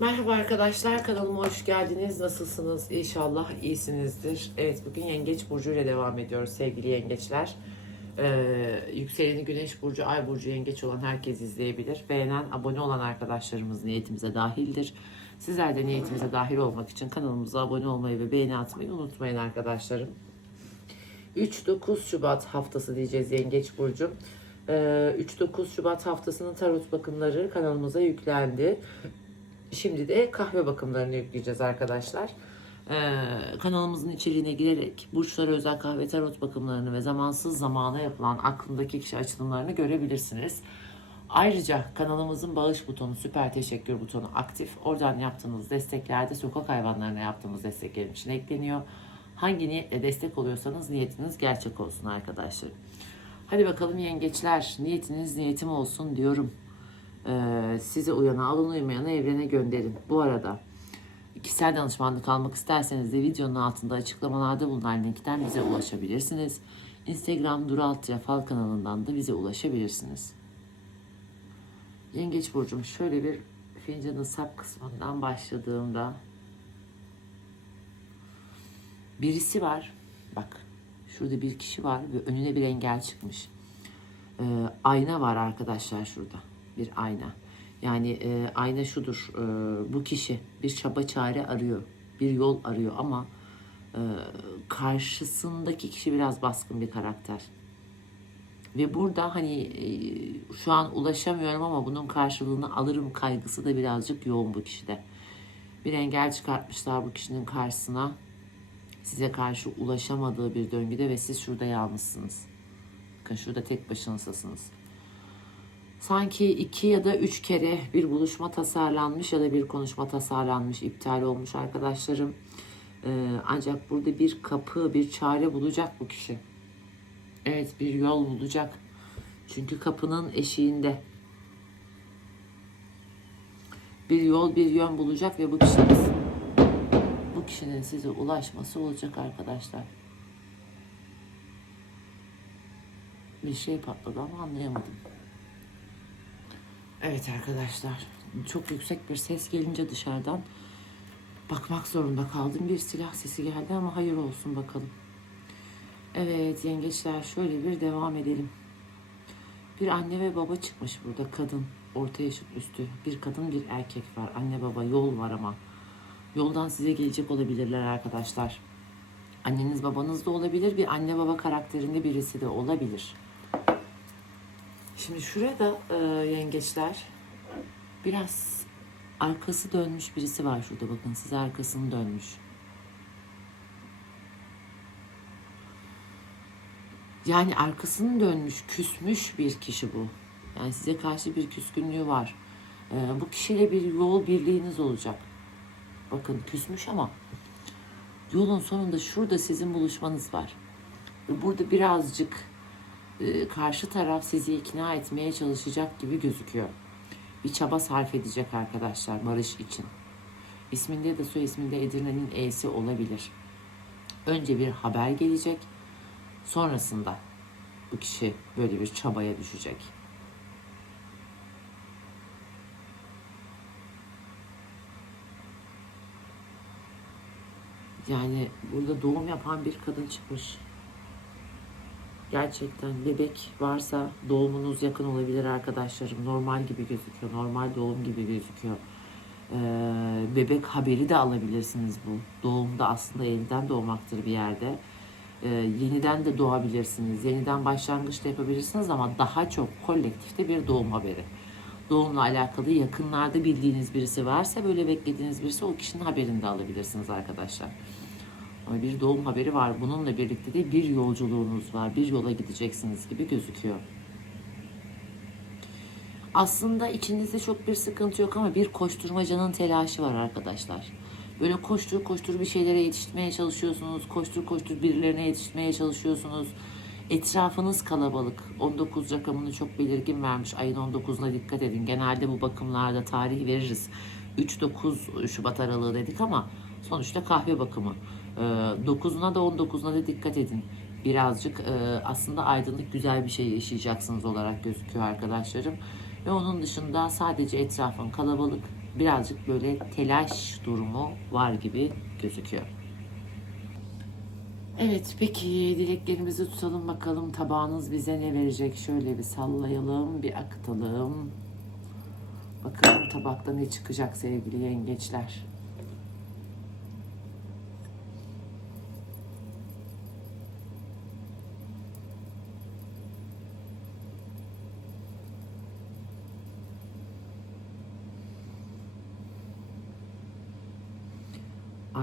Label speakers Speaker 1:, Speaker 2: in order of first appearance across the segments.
Speaker 1: Merhaba arkadaşlar kanalıma hoş geldiniz. Nasılsınız? İnşallah iyisinizdir. Evet bugün Yengeç Burcu ile devam ediyoruz sevgili yengeçler. Ee, yükseleni Güneş Burcu, Ay Burcu Yengeç olan herkes izleyebilir. Beğenen, abone olan arkadaşlarımız niyetimize dahildir. Sizler de niyetimize dahil olmak için kanalımıza abone olmayı ve beğeni atmayı unutmayın arkadaşlarım. 3-9 Şubat haftası diyeceğiz Yengeç Burcu. Ee, 3-9 Şubat haftasının tarot bakımları kanalımıza yüklendi. Şimdi de kahve bakımlarını yükleyeceğiz arkadaşlar. Ee, kanalımızın içeriğine girerek burçlara özel kahve tarot bakımlarını ve zamansız zamana yapılan aklındaki kişi açılımlarını görebilirsiniz. Ayrıca kanalımızın bağış butonu, süper teşekkür butonu aktif. Oradan yaptığınız desteklerde sokak hayvanlarına yaptığımız desteklerin için ekleniyor. Hangi niyetle destek oluyorsanız niyetiniz gerçek olsun arkadaşlar. Hadi bakalım yengeçler niyetiniz niyetim olsun diyorum. Ee, size uyana alın uymayana evrene gönderin. Bu arada kişisel danışmanlık almak isterseniz de videonun altında açıklamalarda bulunan linkten bize ulaşabilirsiniz. Instagram Duraltya Fal kanalından da bize ulaşabilirsiniz. Yengeç Burcu'm şöyle bir fincanın sap kısmından başladığımda birisi var. Bak şurada bir kişi var ve önüne bir engel çıkmış. Ee, ayna var arkadaşlar şurada. Bir ayna. Yani e, ayna şudur. e, bu kişi bir çaba çare arıyor. Bir yol arıyor ama e, karşısındaki kişi biraz baskın bir karakter. Ve burada hani e, şu an ulaşamıyorum ama bunun karşılığını alırım kaygısı da birazcık yoğun bu kişide. Bir engel çıkartmışlar bu kişinin karşısına. Size karşı ulaşamadığı bir döngüde ve siz şurada yalnızsınız. Bakın şurada tek başınızsınız. Sanki iki ya da üç kere bir buluşma tasarlanmış ya da bir konuşma tasarlanmış, iptal olmuş arkadaşlarım. Ee, ancak burada bir kapı, bir çare bulacak bu kişi. Evet, bir yol bulacak. Çünkü kapının eşiğinde. Bir yol, bir yön bulacak ve bu kişinin bu kişinin size ulaşması olacak arkadaşlar. Bir şey patladı ama anlayamadım. Evet arkadaşlar. Çok yüksek bir ses gelince dışarıdan bakmak zorunda kaldım. Bir silah sesi geldi ama hayır olsun bakalım. Evet yengeçler şöyle bir devam edelim. Bir anne ve baba çıkmış burada kadın. Orta yaşın üstü. Bir kadın bir erkek var. Anne baba yol var ama. Yoldan size gelecek olabilirler arkadaşlar. Anneniz babanız da olabilir. Bir anne baba karakterinde birisi de olabilir. Şimdi şurada e, yengeçler biraz arkası dönmüş birisi var şurada bakın size arkasını dönmüş. Yani arkasını dönmüş, küsmüş bir kişi bu. Yani size karşı bir küskünlüğü var. E, bu kişiyle bir yol birliğiniz olacak. Bakın küsmüş ama yolun sonunda şurada sizin buluşmanız var. Burada birazcık e, karşı taraf sizi ikna etmeye çalışacak gibi gözüküyor. Bir çaba sarf edecek arkadaşlar barış için. İsminde de soy isminde Edirne'nin E'si olabilir. Önce bir haber gelecek. Sonrasında bu kişi böyle bir çabaya düşecek. Yani burada doğum yapan bir kadın çıkmış. Gerçekten bebek varsa doğumunuz yakın olabilir arkadaşlarım. Normal gibi gözüküyor. Normal doğum gibi gözüküyor. Ee, bebek haberi de alabilirsiniz bu. Doğumda aslında yeniden doğmaktır bir yerde. Ee, yeniden de doğabilirsiniz. Yeniden başlangıç da yapabilirsiniz ama daha çok kolektifte bir doğum haberi. Doğumla alakalı yakınlarda bildiğiniz birisi varsa böyle beklediğiniz birisi o kişinin haberini de alabilirsiniz arkadaşlar. Ama bir doğum haberi var. Bununla birlikte de bir yolculuğunuz var. Bir yola gideceksiniz gibi gözüküyor. Aslında içinizde çok bir sıkıntı yok ama bir koşturmacanın telaşı var arkadaşlar. Böyle koştur koştur bir şeylere yetiştirmeye çalışıyorsunuz. Koştur koştur birilerine yetiştirmeye çalışıyorsunuz. Etrafınız kalabalık. 19 rakamını çok belirgin vermiş. Ayın 19'una dikkat edin. Genelde bu bakımlarda tarih veririz. 3-9 Şubat aralığı dedik ama sonuçta kahve bakımı. 9'una da 19'una da dikkat edin. Birazcık e, aslında aydınlık güzel bir şey yaşayacaksınız olarak gözüküyor arkadaşlarım. Ve onun dışında sadece etrafın kalabalık. birazcık böyle telaş durumu var gibi gözüküyor. Evet peki dileklerimizi tutalım bakalım tabağınız bize ne verecek şöyle bir sallayalım bir akıtalım. Bakalım tabakta ne çıkacak sevgili yengeçler.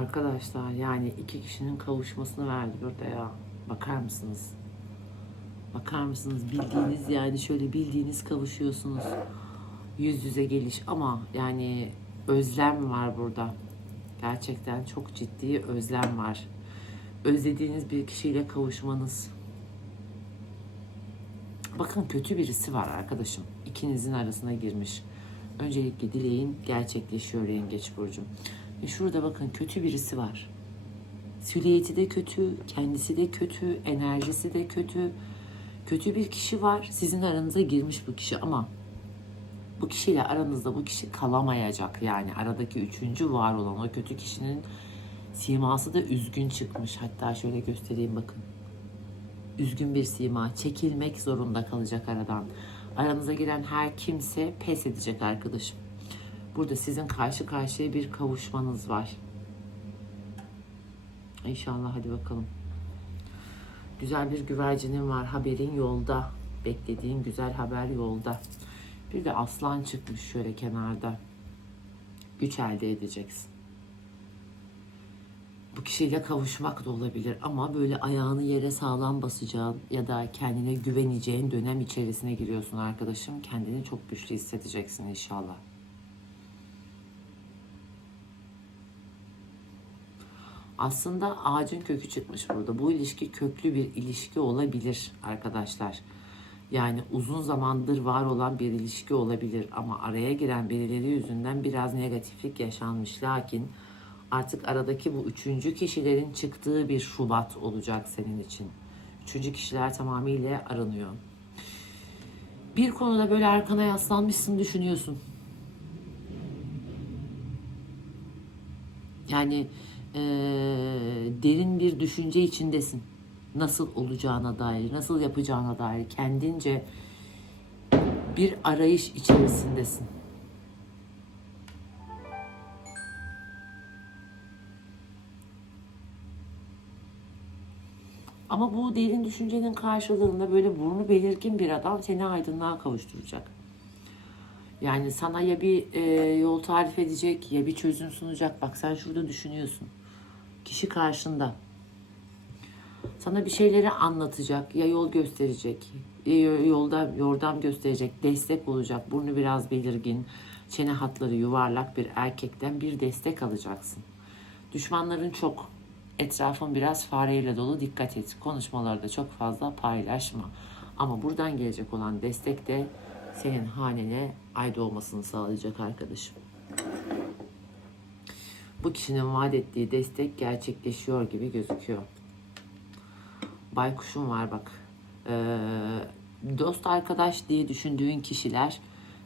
Speaker 1: Arkadaşlar yani iki kişinin kavuşmasını verdi burada ya. Bakar mısınız? Bakar mısınız? Bildiğiniz yani şöyle bildiğiniz kavuşuyorsunuz. Yüz yüze geliş ama yani özlem var burada. Gerçekten çok ciddi özlem var. Özlediğiniz bir kişiyle kavuşmanız. Bakın kötü birisi var arkadaşım. İkinizin arasına girmiş. Öncelikle dileğin gerçekleşiyor Yengeç Burcu'm. Ve şurada bakın kötü birisi var. Süliyeti de kötü, kendisi de kötü, enerjisi de kötü. Kötü bir kişi var. Sizin aranıza girmiş bu kişi ama bu kişiyle aranızda bu kişi kalamayacak. Yani aradaki üçüncü var olan o kötü kişinin siması da üzgün çıkmış. Hatta şöyle göstereyim bakın. Üzgün bir sima. Çekilmek zorunda kalacak aradan. Aranıza giren her kimse pes edecek arkadaşım. Burada sizin karşı karşıya bir kavuşmanız var. İnşallah hadi bakalım. Güzel bir güvercinin var. Haberin yolda. Beklediğin güzel haber yolda. Bir de aslan çıkmış şöyle kenarda. Güç elde edeceksin. Bu kişiyle kavuşmak da olabilir ama böyle ayağını yere sağlam basacağın ya da kendine güveneceğin dönem içerisine giriyorsun arkadaşım. Kendini çok güçlü hissedeceksin inşallah. Aslında ağacın kökü çıkmış burada. Bu ilişki köklü bir ilişki olabilir arkadaşlar. Yani uzun zamandır var olan bir ilişki olabilir ama araya giren birileri yüzünden biraz negatiflik yaşanmış. Lakin artık aradaki bu üçüncü kişilerin çıktığı bir Şubat olacak senin için. Üçüncü kişiler tamamıyla aranıyor. Bir konuda böyle arkana yaslanmışsın düşünüyorsun. Yani eee, derin bir düşünce içindesin. Nasıl olacağına dair, nasıl yapacağına dair kendince bir arayış içerisindesin. Ama bu derin düşüncenin karşılığında böyle burnu belirgin bir adam seni aydınlığa kavuşturacak. Yani sana ya bir e, yol tarif edecek ya bir çözüm sunacak. Bak sen şurada düşünüyorsun. Kişi karşında. Sana bir şeyleri anlatacak ya yol gösterecek ya yolda yordam gösterecek, destek olacak. Burnu biraz belirgin, çene hatları yuvarlak bir erkekten bir destek alacaksın. Düşmanların çok. Etrafın biraz fareyle dolu dikkat et. Konuşmalarda çok fazla paylaşma. Ama buradan gelecek olan destek de senin hanene ayda olmasını sağlayacak arkadaşım. Bu kişinin vaat ettiği destek gerçekleşiyor gibi gözüküyor. Baykuşum var bak. Ee, dost arkadaş diye düşündüğün kişiler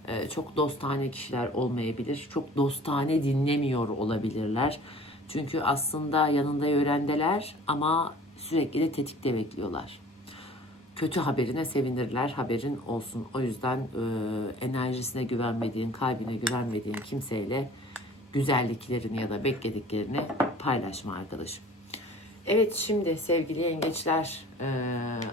Speaker 1: e, çok dostane kişiler olmayabilir. Çok dostane dinlemiyor olabilirler. Çünkü aslında yanında yörendeler ama sürekli de tetikte bekliyorlar. Kötü haberine sevinirler, haberin olsun. O yüzden e, enerjisine güvenmediğin, kalbine güvenmediğin kimseyle güzelliklerini ya da beklediklerini paylaşma arkadaşım. Evet şimdi sevgili yengeçler e,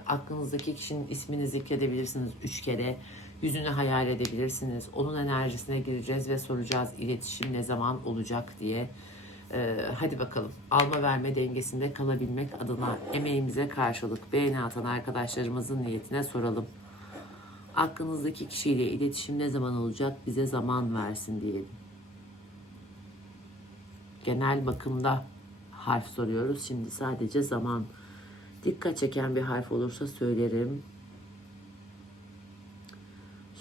Speaker 1: aklınızdaki kişinin ismini zikredebilirsiniz üç kere. Yüzünü hayal edebilirsiniz. Onun enerjisine gireceğiz ve soracağız iletişim ne zaman olacak diye. E, hadi bakalım alma verme dengesinde kalabilmek adına emeğimize karşılık beğeni atan arkadaşlarımızın niyetine soralım. Aklınızdaki kişiyle iletişim ne zaman olacak bize zaman versin diyelim. Genel bakımda harf soruyoruz. Şimdi sadece zaman. Dikkat çeken bir harf olursa söylerim.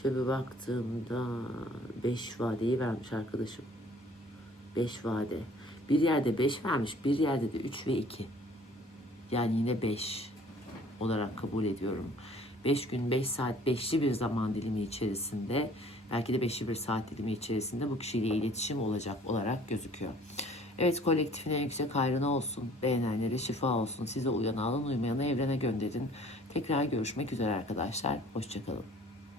Speaker 1: Şöyle bir baktığımda 5 vadeyi vermiş arkadaşım. 5 vade. Bir yerde 5 vermiş, bir yerde de 3 ve 2. Yani yine 5 olarak kabul ediyorum. 5 gün, 5 saat, 5'li bir zaman dilimi içerisinde belki de beşli bir saat dilimi içerisinde bu kişiyle iletişim olacak olarak gözüküyor. Evet kolektifine yüksek hayrına olsun. Beğenenlere şifa olsun. Size uyan alın uymayanı evrene gönderin. Tekrar görüşmek üzere arkadaşlar. Hoşçakalın.